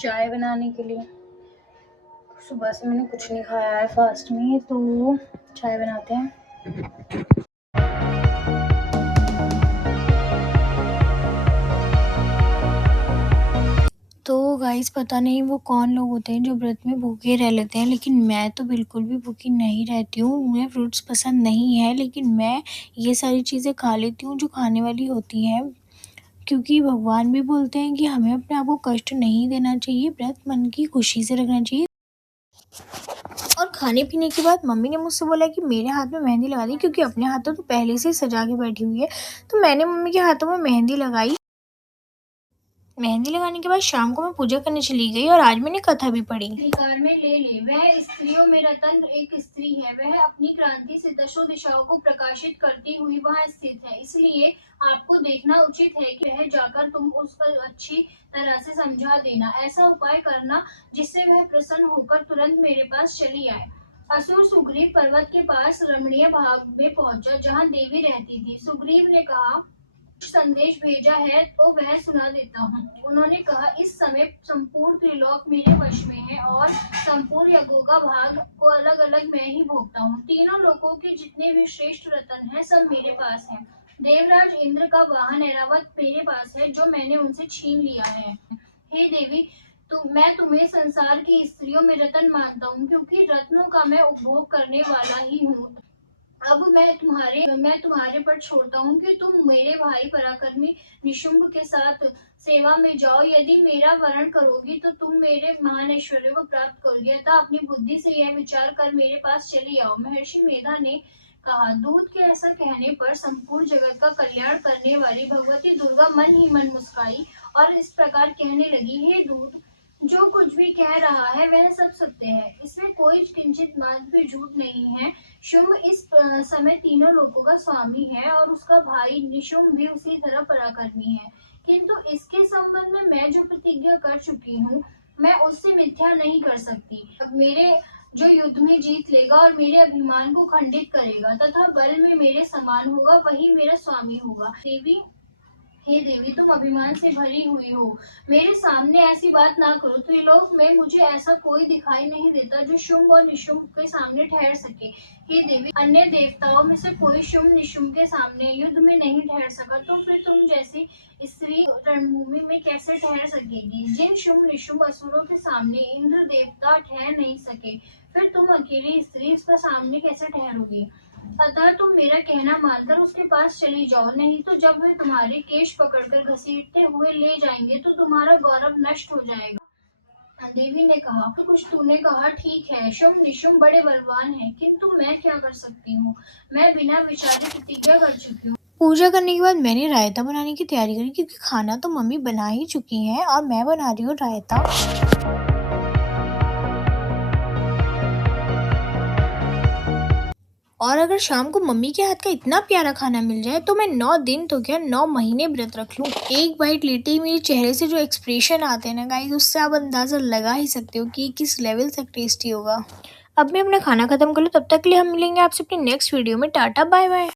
चाय बनाने के लिए। सुबह से मैंने कुछ नहीं खाया है फास्ट में, तो चाय बनाते हैं। तो गाइस पता नहीं वो कौन लोग होते हैं जो व्रत में भूखे रह लेते हैं, लेकिन मैं तो बिल्कुल भी भूखी नहीं रहती हूँ। मुझे फ्रूट्स पसंद नहीं है, लेकिन मैं ये सारी चीज़ें खा लेती हूँ जो खाने वाली होती हैं, क्योंकि भगवान भी बोलते हैं कि हमें अपने आप को कष्ट नहीं देना चाहिए, व्रत मन की खुशी से रखना चाहिए। और खाने पीने के बाद मम्मी ने मुझसे बोला कि मेरे हाथ में मेहंदी लगा दी, क्योंकि अपने हाथों तो पहले से ही सजा के बैठी हुई है। तो मैंने मम्मी के हाथों में मेहंदी लगाई। मेहंदी लगाने के बाद शाम को मैं पूजा करने चली गई और आज मैंने कथा भी पढ़ी। अधिकार में ले ले, वह स्त्रियों में रतन एक स्त्री है, वह अपनी क्रांति से दशों दिशाओं को प्रकाशित करती हुई वहां स्थित है, इसलिए आपको देखना उचित है कि वह जाकर तुम उसको अच्छी तरह से समझा देना। ऐसा उपाय करना जिससे वह प्रसन्न होकर तुरंत मेरे पास चली आए। असुर सुग्रीव पर्वत के पास रमणीय भाग में पहुंचा, जहाँ देवी रहती थी। सुग्रीव ने कहा, संदेश भेजा है तो वह सुना देता हूँ। उन्होंने कहा, इस समय संपूर्ण त्रिलोक मेरे वश में है और संपूर्ण यज्ञों का भाग को अलग अलग मैं ही भोगता हूँ। तीनों लोकों के जितने भी श्रेष्ठ रत्न हैं सब मेरे पास हैं। देवराज इंद्र का वाहन ऐरावत मेरे पास है, जो मैंने उनसे छीन लिया है। हे देवी, मैं तुम्हें संसार की स्त्रियों में रत्न मानता हूँ, क्योंकि रत्नों का मैं उपभोग करने वाला ही हूँ। अब मैं तुम्हारे पर छोड़ता हूँ कि तुम मेरे भाई पराक्रमी निशुंभ के साथ सेवा में जाओ। यदि मेरा वरण करोगी तो तुम मेरे महान ऐश्वर्य को प्राप्त करोगी, अतः अपनी बुद्धि से यह विचार कर मेरे पास चली आओ। महर्षि मेधा ने कहा, दूत के ऐसा कहने पर संपूर्ण जगत का कल्याण करने वाली भगवती दुर्गा मन ही मन मुस्काई और इस प्रकार कहने लगी, हे दूत, जो कुछ भी कह रहा है वह सब सत्य है, इसमें कोई किंचित मात्र भी झूठ नहीं है। शुंभ इस समय तीनों लोकों का स्वामी है और उसका भाई निशुंभ भी उसी तरह पराक्रमी है, किंतु इसके संबंध में मैं जो प्रतिज्ञा कर चुकी हूँ, मैं उससे मिथ्या नहीं कर सकती। अब मेरे जो युद्ध में जीत लेगा और मेरे अभिमान को खंडित करेगा तथा बल में मेरे समान होगा, वही मेरा स्वामी होगा। हे देवी, तुम अभिमान से भरी हुई हो, मेरे सामने ऐसी बात ना करो। त्रिलोक में मुझे ऐसा कोई दिखाई नहीं देता जो शुंभ और निशुंभ के सामने ठहर सके। हे देवी, अन्य देवताओं में से कोई शुंभ निशुंभ के सामने युद्ध में नहीं ठहर सका, तो फिर तुम जैसी स्त्री रणभूमि में कैसे ठहर सकेगी? जिन शुंभ निशुंभ असुरों के सामने इंद्र देवता ठहर नहीं सके, फिर तुम अकेली स्त्री उसका सामने कैसे ठहरोगी? अतः तुम मेरा कहना मानकर उसके पास चली जाओ, नहीं तो जब वे तुम्हारे केश पकड़कर घसीटते हुए ले जाएंगे तो तुम्हारा गौरव नष्ट हो जाएगा। देवी ने कहा, तो कुछ तूने कहा ठीक है, शुंभ निशुंभ बड़े बलवान हैं, किंतु मैं क्या कर सकती हूँ? मैं बिना विचारे प्रतिज्ञा कर चुकी हूँ। पूजा करने के बाद मैंने रायता बनाने की तैयारी करी, क्योंकि खाना तो मम्मी बना ही चुकी हैं और मैं बना रही हूँ रायता। और अगर शाम को मम्मी के हाथ का इतना प्यारा खाना मिल जाए तो मैं 9 दिन तो क्या 9 महीने व्रत रख लूँ। एक बाइट लेते ही मेरे चेहरे से जो एक्सप्रेशन आते हैं ना गाइस, उससे आप अंदाज़ा लगा ही सकते हो कि किस लेवल तक टेस्टी होगा। अब मैं अपना खाना खत्म कर लूँ, तब तक के लिए हम मिलेंगे आपसे अपनी नेक्स्ट वीडियो में। Tata bye bye.